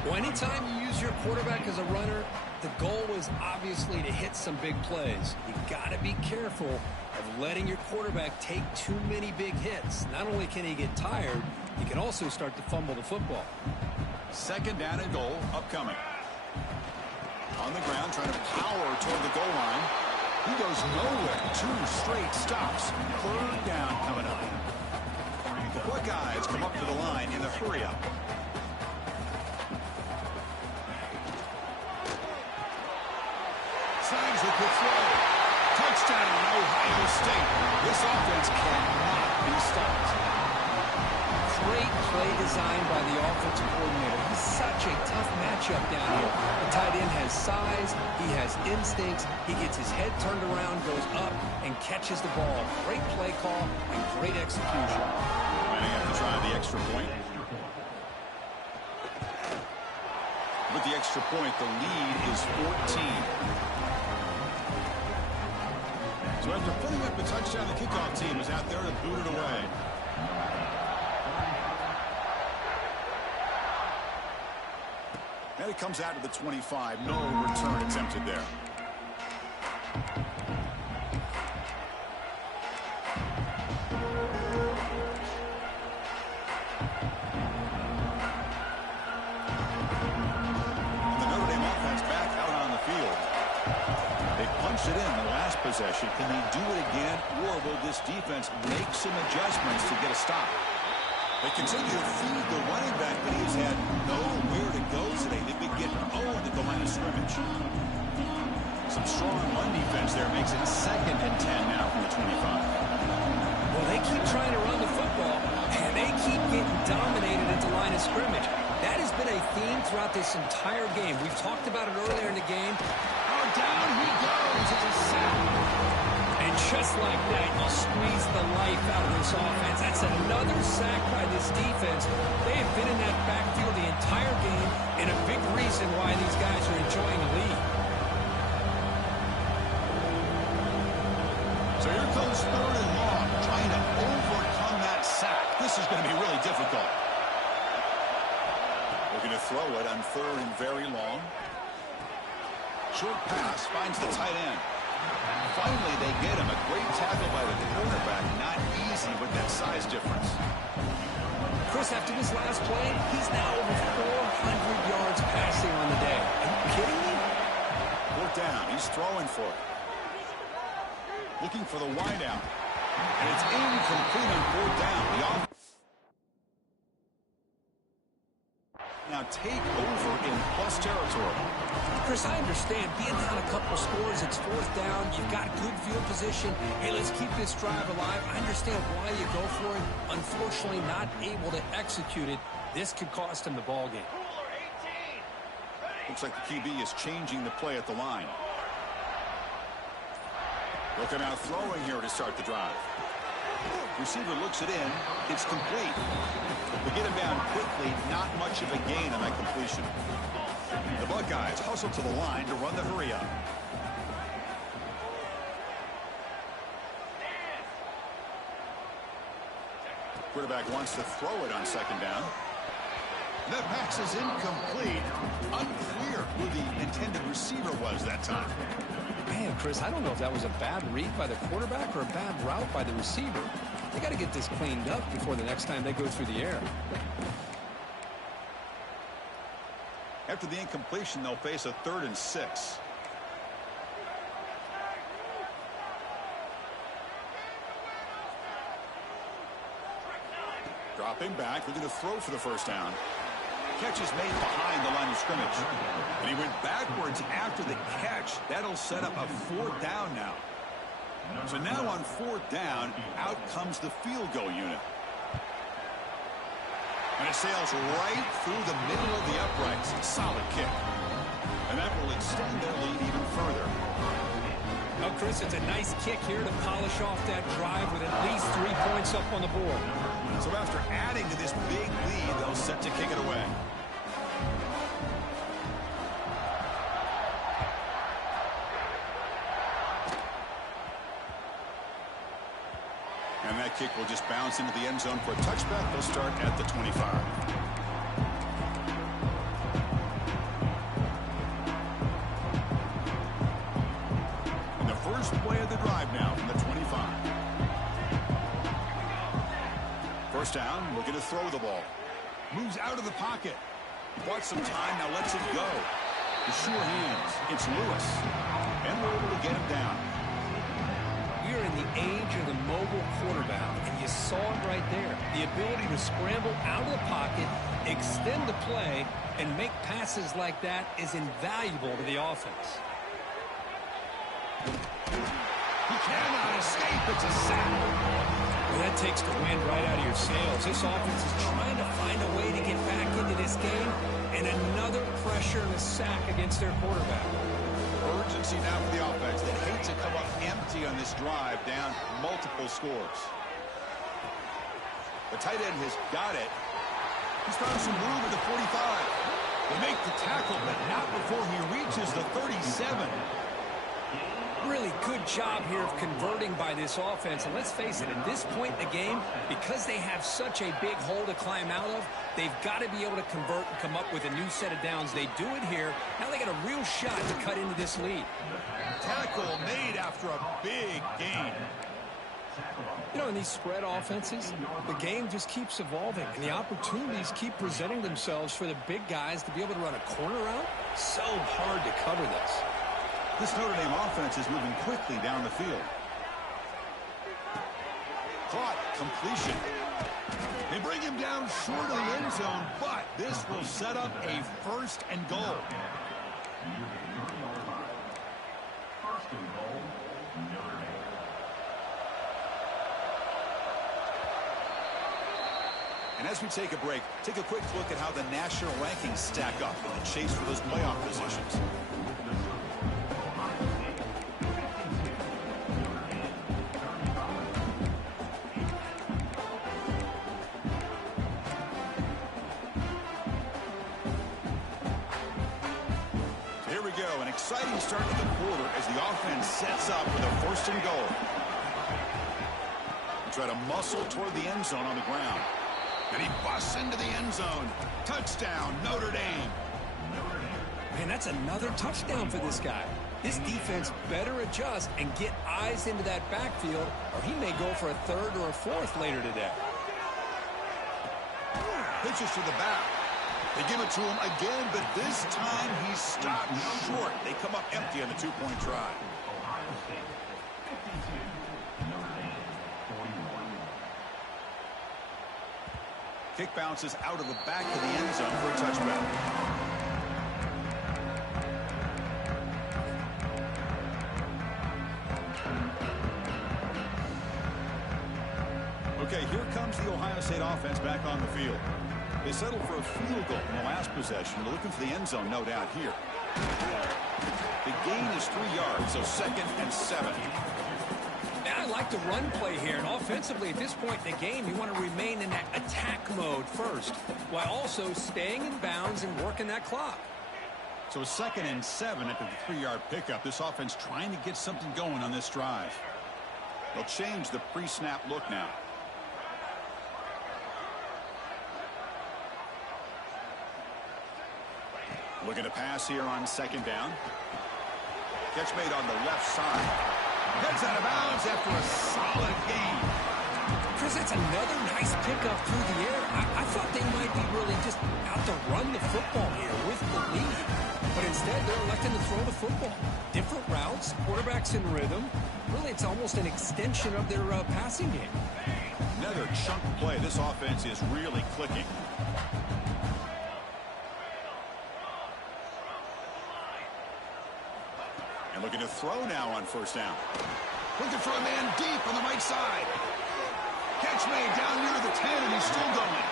Well, anytime you use your quarterback as a runner, the goal is obviously to hit some big plays. You've got to be careful of letting your quarterback take too many big hits. Not only can he get tired, he can also start to fumble the football. Second down and goal upcoming. On the ground, trying to power toward the goal line. He goes nowhere. 2 straight stops. Third down coming up. The Buckeyes come up to the line in a hurry-up. Signs with the throw. Touchdown, Ohio State. This offense cannot be stopped. Great play design by the offensive coordinator. He's such a tough matchup down here. The tight end has size, he has instincts, he gets his head turned around, goes up, and catches the ball. Great play call and great execution. Might have to try the extra point. With the extra point, the lead is 14. So after putting up a touchdown, the kickoff team is out there to boot it away. And it comes out to the 25. No return attempted there. And the Notre Dame offense back out on the field. They punched it in the last possession. Can they do it again, or will this defense make some adjustments to get a stop? They continue to feed the running back, but he has had nowhere to go today. They've been getting owned at the line of scrimmage. Some strong run defense there makes it second and 10 now from the 25. Well, they keep trying to run the football, and they keep getting dominated at the line of scrimmage. That has been a theme throughout this entire game. We've talked about it earlier in the game. Oh, down he goes. It's a sack. And just like that, you squeeze the life out of this offense. That's another sack by this defense. They have been in that backfield the entire game, and a big reason why these guys are enjoying the lead. So here comes third and long, trying to overcome that sack. This is going to be really difficult. Looking to throw it on third and very long. Short pass finds the tight end. Finally, they get him. A great tackle by the quarterback. Not easy with that size difference. Chris, after this last play, he's now over 400 yards passing on the day. Are you kidding me? Fourth down. He's throwing for it. Looking for the wideout. And it's incomplete on fourth down. The offense now take over in plus territory. Chris, I understand being down a couple scores, it's fourth down, you've got good field position. Hey, let's keep this drive alive. I understand why you go for it. Unfortunately, not able to execute it. This could cost him the ball game. Looks like the QB is changing the play at the line. They'll come out throwing here to start the drive. Receiver looks it in. It's complete. We get him down quickly. Not much of a gain on that completion. The Buckeyes hustle to the line to run the hurry up. Quarterback wants to throw it on second down. That pass is incomplete. Unclear who the intended receiver was that time. Man, Chris, I don't know if that was a bad read by the quarterback or a bad route by the receiver. They got to get this cleaned up before the next time they go through the air. After the incompletion, they'll face a 3rd and 6. Dropping back, looking to throw for the first down. Catch is made behind the line of scrimmage. And he went backwards after the catch. That'll set up a 4th down now. So now on 4th down, out comes the field goal unit. And it sails right through the middle of the uprights. Solid kick. And that will extend their lead even further. Well, Chris, it's a nice kick here to polish off that drive with at least 3 points up on the board. So after adding to this big lead, they'll set to kick it away. And that kick will just bounce into the end zone for a touchback. They'll start at the 25. And the first play of the drive now from the 25. First down, looking to throw the ball. Moves out of the pocket. Bought some time, now lets it go. The sure hands. It's Lewis. And we're able to get him down. We're in the age of the mobile quarterback, and you saw it right there. The ability to scramble out of the pocket, extend the play, and make passes like that is invaluable to the offense. He cannot escape. It's a sack. Well, that takes the wind right out of your sails. This offense is trying to find a way to get back into this game, and another pressure and a sack against their quarterback. Urgency now for the offense. They hate to come up empty on this drive, down multiple scores. The tight end has got it. He's found some room at the 45. They make the tackle, but not before he reaches the 37. Really good job here of converting by this offense. And let's face it, at this point in the game, because they have such a big hole to climb out of, they've got to be able to convert and come up with a new set of downs. They do it here. Now they got a real shot to cut into this lead. Tackle made after a big gain. You know, in these spread offenses, the game just keeps evolving, and the opportunities keep presenting themselves for the big guys to be able to run a corner route. So hard to cover this. This Notre Dame offense is moving quickly down the field. Caught, completion. They bring him down short of the end zone, but this will set up a 1st and goal. And as we take a break, take a quick look at how the national rankings stack up in the chase for those playoff positions. Exciting start to the quarter as the offense sets up with a 1st and goal. They try to muscle toward the end zone on the ground. And he busts into the end zone. Touchdown, Notre Dame. Man, that's another touchdown for this guy. This defense better adjust and get eyes into that backfield, or he may go for a 3rd or a 4th later today. Pitches to the back. They give it to him again, but this time he's stopped short. They come up empty on the 2-point try. Kick bounces out of the back of the end zone for a touchback. Okay, here comes the Ohio State offense back on the field. They settled for a field goal in the last possession. They're looking for the end zone, no doubt, here. The gain is 3 yards, so 2nd and 7. like the run play here. And offensively, at this point in the game, you want to remain in that attack mode first, while also staying in bounds and working that clock. So 2nd and 7 after the 3-yard pickup. This offense trying to get something going on this drive. They'll change the pre-snap look now. Looking to pass here on 2nd down. Catch made on the left side. Heads out of bounds after a solid gain. Chris, that's another nice pickup through the air. I thought they might be really just out to run the football here with the lead. But instead, they're electing to throw the football. Different routes, quarterbacks in rhythm. Really, it's almost an extension of their passing game. Another chunk play. This offense is really clicking. And looking to throw now on 1st down. Looking for a man deep on the right side. Catch made down near the 10, and he's still going.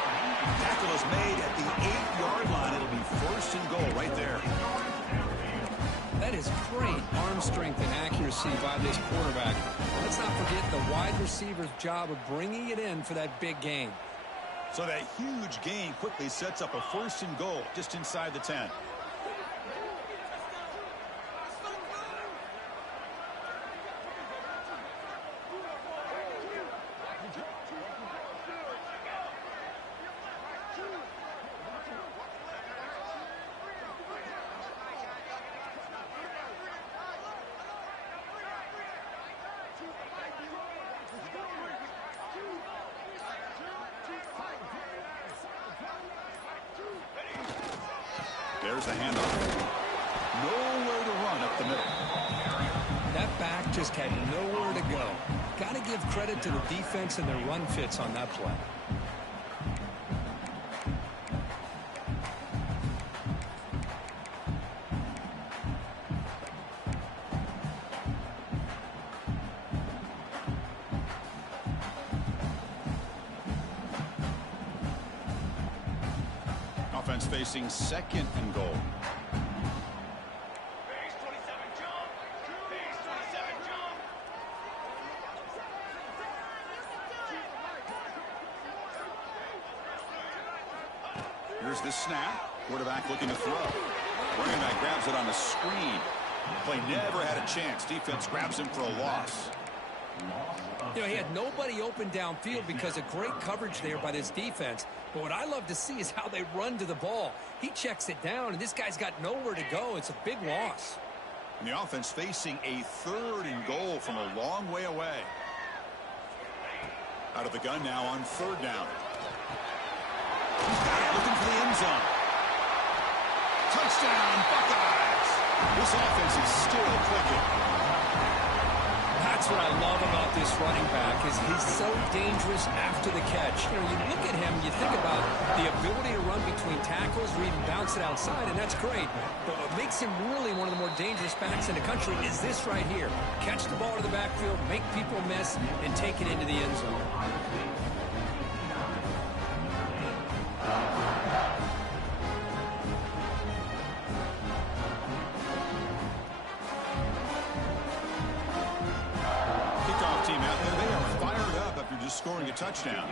Tackle is made at the 8-yard line. It'll be 1st and goal right there. That is great arm strength and accuracy by this quarterback. Let's not forget the wide receiver's job of bringing it in for that big gain. So that huge gain quickly sets up a 1st and goal just inside the 10. There's the handoff. Nowhere to run up the middle. That back just had nowhere to go. Got to give credit to the defense and their run fits on that play. Offense facing 2nd and goal. Here's the snap. Quarterback looking to throw. Running back grabs it on the screen. Play never had a chance. Defense grabs him for a loss. You know, he had nobody open downfield because of great coverage there by this defense. But what I love to see is how they run to the ball. He checks it down, and this guy's got nowhere to go. It's a big loss. And the offense facing a 3rd and goal from a long way away. Out of the gun now on 3rd down. He's got it, looking for the end zone. Touchdown, Buckeyes! This offense is still clicking. That's what I love about this running back is he's so dangerous after the catch. You know, you look at him, you think about the ability to run between tackles or even bounce it outside, and that's great. But what makes him really one of the more dangerous backs in the country is this right here. Catch the ball to the backfield, make people miss, and take it into the end zone. Team out there, they are fired up after just scoring a touchdown.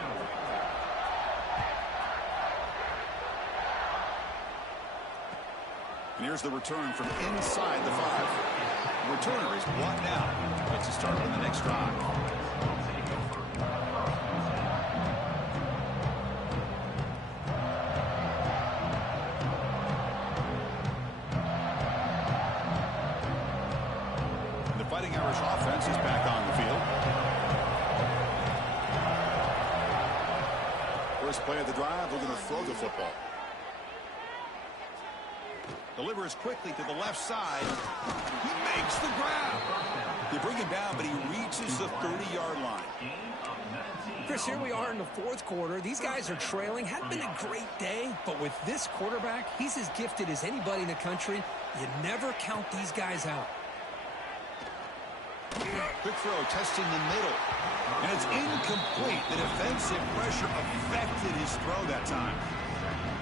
And here's the return from inside the 5. The returner is blocked now. Gets to start on the next drive. The Fighting Irish offense is back on the field. First play of the drive, we're going to throw the football. Delivers quickly to the left side. He makes the grab. They bring him down, but he reaches the 30-yard line. Chris, here we are in the 4th quarter. These guys are trailing. Hadn't been a great day, but with this quarterback, he's as gifted as anybody in the country. You never count these guys out. Quick throw, testing the middle. And it's incomplete. The defensive pressure affected his throw that time.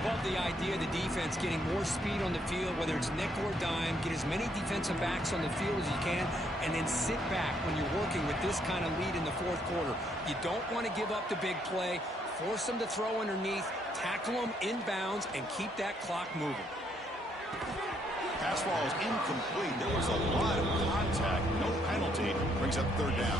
Love the idea of the defense getting more speed on the field, whether it's nickel or dime. Get as many defensive backs on the field as you can, and then sit back when you're working with this kind of lead in the fourth quarter. You don't want to give up the big play. Force them to throw underneath, tackle them inbounds, and keep that clock moving. Pass ball is incomplete. There was a lot of contact. No penalty. Brings up third down.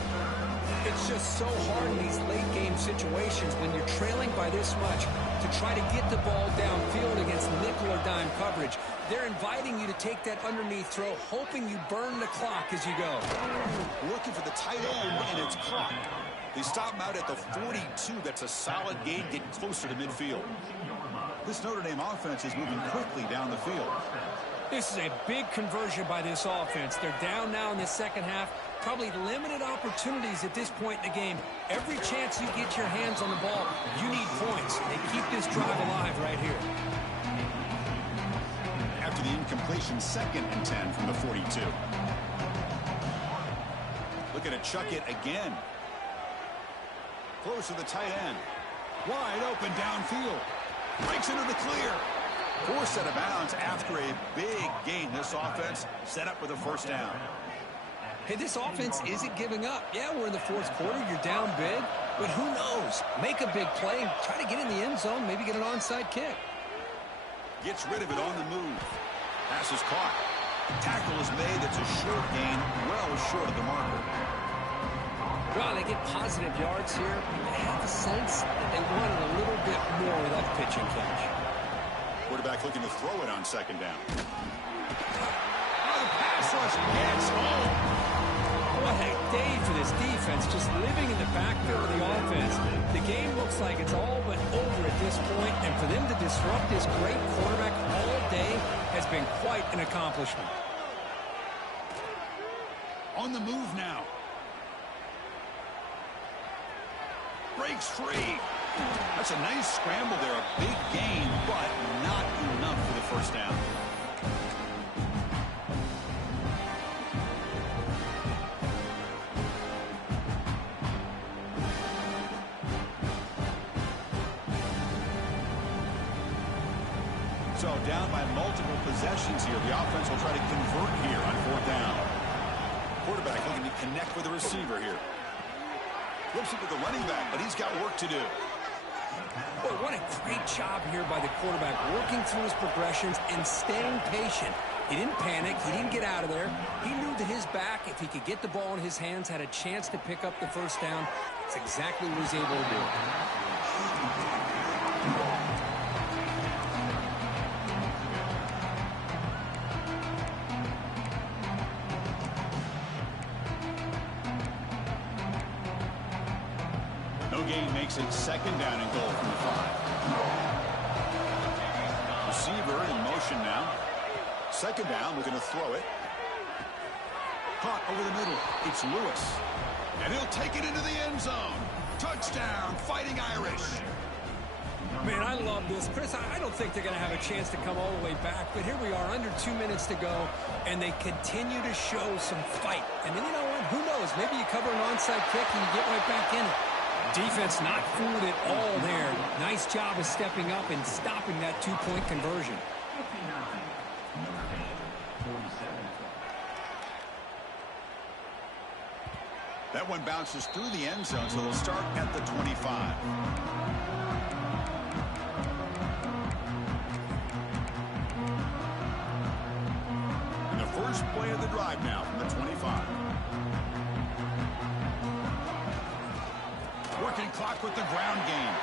It's just so hard in these late-game situations when you're trailing by this much to try to get the ball downfield against nickel or dime coverage. They're inviting you to take that underneath throw, hoping you burn the clock as you go. Looking for the tight end, and it's caught. They stop him out at the 42. That's a solid gain, getting closer to midfield. This Notre Dame offense is moving quickly down the field. This is a big conversion by this offense. They're down now in the second half. Probably limited opportunities at this point in the game. Every chance you get your hands on the ball, you need points. They keep this drive alive right here. After the incompletion, 2nd and 10 from the 42. Looking to chuck it again. Close to the tight end. Wide open downfield. Breaks into the clear. Forced out of bounds after a big gain. This offense set up with a first down. Hey, this offense isn't giving up. Yeah, we're in the fourth quarter. You're down big. But who knows? Make a big play. Try to get in the end zone. Maybe get an onside kick. Gets rid of it on the move. Pass is caught. Tackle is made. That's a short gain. Well short of the marker. Well, they get positive yards here. I have a sense that they wanted a little bit more with that pitch and catch. Quarterback looking to throw it on 2nd down. Oh, the pass rush gets home. What a day for this defense, just living in the backfield of the offense. The game looks like it's all but over at this point, and for them to disrupt this great quarterback all day has been quite an accomplishment. On the move now. Breaks free. That's a nice scramble there. A big gain, but not enough for the first down. So down by multiple possessions here. The offense will try to convert here on 4th down. Quarterback looking to connect with the receiver here. Flips it to the running back, but he's got work to do. Boy, what a great job here by the quarterback, working through his progressions and staying patient. He didn't panic. He didn't get out of there. He knew that his back, if he could get the ball in his hands, had a chance to pick up the first down. That's exactly what he's able to do. Gain makes it 2nd down and goal from the 5. Receiver in motion now. 2nd down, looking to throw it. Caught over the middle. It's Lewis. And he'll take it into the end zone. Touchdown, Fighting Irish. Man, I love this. Chris, I don't think they're going to have a chance to come all the way back, but here we are, under 2 minutes to go, and they continue to show some fight. And then, you know what? Who knows? Maybe you cover an onside kick and you get right back in it. Defense not fooled at all there. Nice job of stepping up and stopping that 2-point conversion. That one bounces through the end zone, so they'll start at the 25. And the first play of the drive now from the 25. Working clock with the ground game.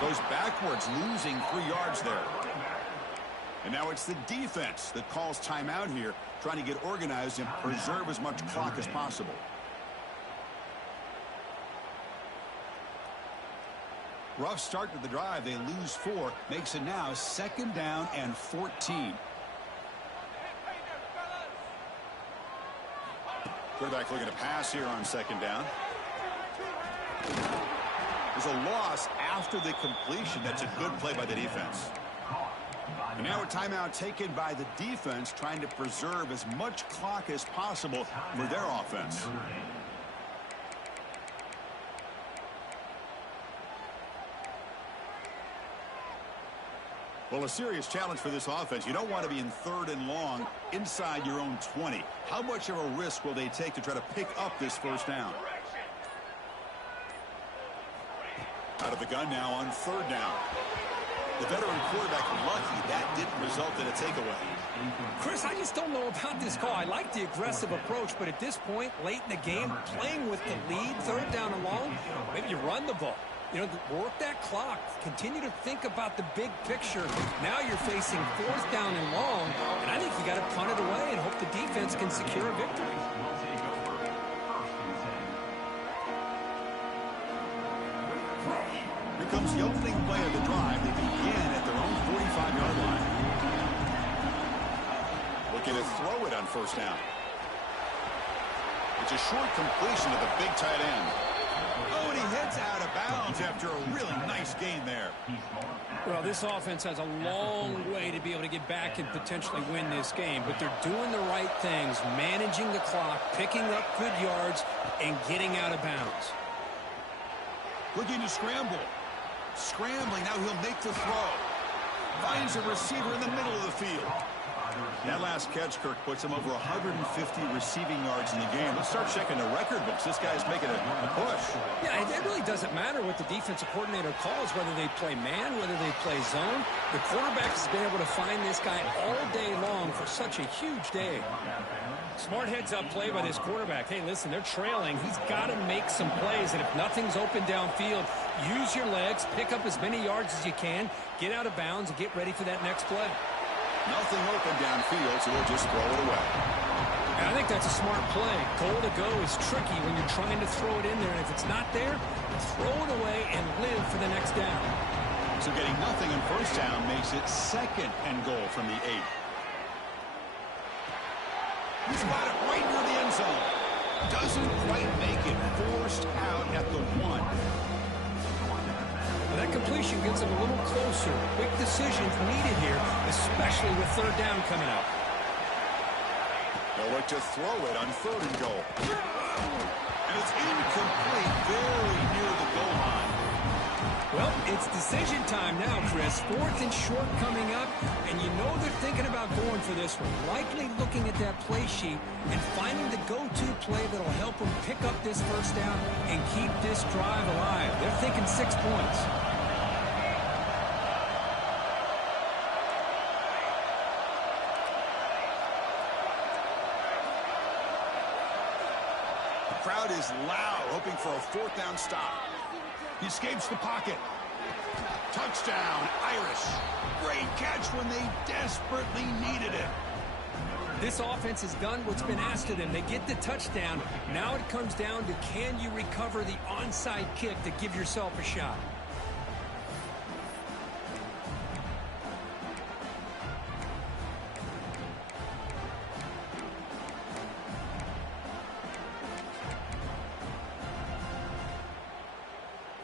Goes backwards, losing 3 yards there. And now it's the defense that calls timeout here, trying to get organized and preserve as much clock as possible. Rough start to the drive. They lose 4. Makes it now 2nd down and 14. Quarterback looking to pass here on 2nd down. There's a loss after the completion. That's a good play by the defense. And now a timeout taken by the defense, trying to preserve as much clock as possible for their offense. Well, a serious challenge for this offense. You don't want to be in 3rd and long inside your own 20. How much of a risk will they take to try to pick up this first down? Out of the gun now on 3rd down. The veteran quarterback lucky that didn't result in a takeaway. Chris, I just don't know about this call. I like the aggressive approach, but at this point, late in the game, playing with the lead, 3rd down and long, maybe you run the ball. You know, work that clock. Continue to think about the big picture. Now you're facing 4th down and long, and I think you got to punt it away and hope the defense can secure a victory. Here comes the opening play of the drive. They begin at their own 45-yard line. Looking to throw it on 1st down. It's a short completion to the big tight end. Oh, and he heads out of bounds after a really nice gain there. Well, this offense has a long way to be able to get back and potentially win this game, but they're doing the right things, managing the clock, picking up good yards, and getting out of bounds. Looking to scramble. Scrambling, now he'll make the throw. Finds a receiver in the middle of the field. That last catch, Kirk, puts him over 150 receiving yards in the game. Let's start checking the record books. This guy's making a push. Yeah, it really doesn't matter what the defensive coordinator calls, whether they play man, whether they play zone. The quarterback has been able to find this guy all day long for such a huge day. Smart heads-up play by this quarterback. Hey, listen, they're trailing. He's got to make some plays, and if nothing's open downfield, use your legs, pick up as many yards as you can, get out of bounds, and get ready for that next play. Nothing open downfield, so he'll just throw it away. And I think that's a smart play. Goal to go is tricky when you're trying to throw it in there, and if it's not there, throw it away and live for the next down. So getting nothing on 1st down makes it 2nd and goal from the 8. He's got it right near the end zone. Doesn't quite make it. Forced out at the 1. That completion gets him a little closer. Quick decisions needed here, especially with 3rd down coming up. They'll look to throw it on 3rd and goal. And it's incomplete, very near the goal line. Well, it's decision time now, Chris. 4th and short coming up, and you know they're thinking about going for this one. Likely looking at that play sheet and finding the go-to play that'll help them pick up this 1st down and keep this drive alive. They're thinking 6 points. The crowd is loud, hoping for a 4th down stop. He escapes the pocket. Touchdown, Irish. Great catch when they desperately needed it. This offense has done what's been asked of them. They get the touchdown. Now it comes down to, can you recover the onside kick to give yourself a shot?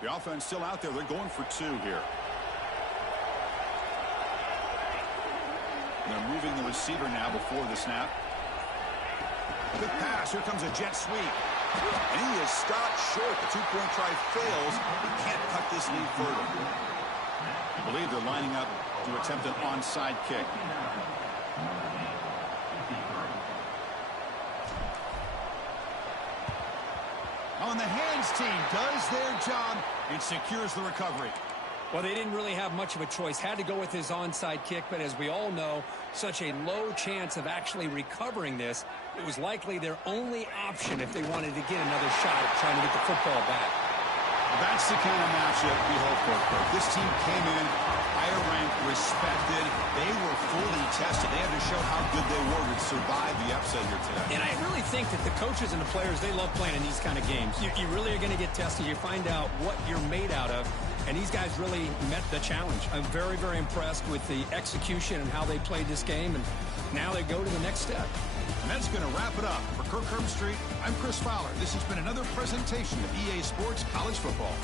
The offense still out there. They're going for 2 here. They're moving the receiver now before the snap. Good pass. Here comes a jet sweep. And he is stopped short. The 2-point try fails. He can't cut this lead further. I believe they're lining up to attempt an onside kick. On the hands team does their job and secures the recovery. Well, they didn't really have much of a choice. Had to go with his onside kick, but as we all know, such a low chance of actually recovering this. It was likely their only option if they wanted to get another shot at trying to get the football back. That's the kind of matchup we hope for. This team came in higher ranked, respected. They were fully tested. They had to show how good they were to survive the upset here today. And I really think that the coaches and the players, they love playing in these kind of games. You really are going to get tested. You find out what you're made out of. And these guys really met the challenge. I'm very, very impressed with the execution and how they played this game. And now they go to the next step. And that's going to wrap it up. For Kirk Herbstreit, I'm Chris Fowler. This has been another presentation of EA Sports College Football.